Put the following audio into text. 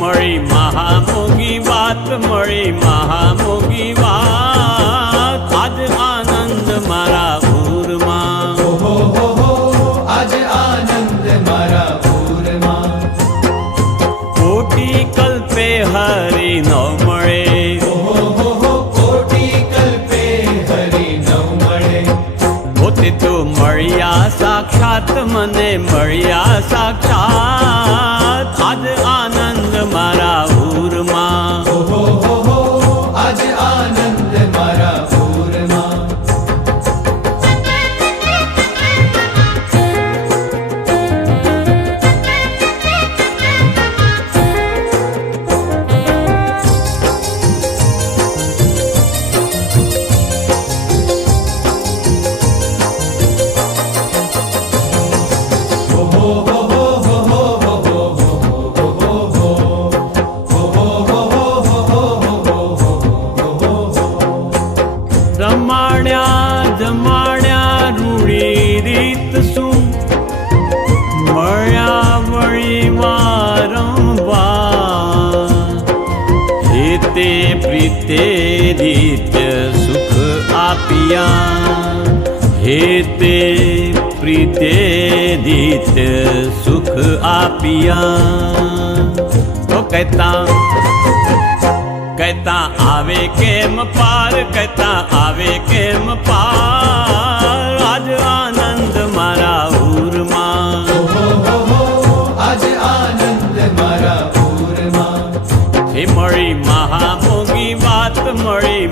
મળી મહામોગી વાત, મળી મહામોગી વાત, આજ આનંદ મારા પૂરમાં. આજ આનંદ મારા પૂરમાં. કોટી કલ્પે હરી ન મળે, કોટી કલ્પે હરી ન મળે. પોતે તો મળ્યા સાક્ષાત, મને મળ્યા સાક્ષાત, આજ આનંદ મારા પૂરમાં. આજ આનંદ મારા પૂરમાં. રમાડ્યા જમાડ્યા રૂડી રીત શું, મળ્યા વળી વારંવાર. હેતે પ્રીતે રીત સુખ આપ્યા, હેતે પ્રીતે રીત સુખ આપ્યા. તો કહેતા આવે કેમ પાર, કહેતા આવે કેમ પાર, આજ આનંદ મારા પૂરમાં. આજ આનંદ મારા પૂરમાં. હે મળી મહામોગી વાત, મળી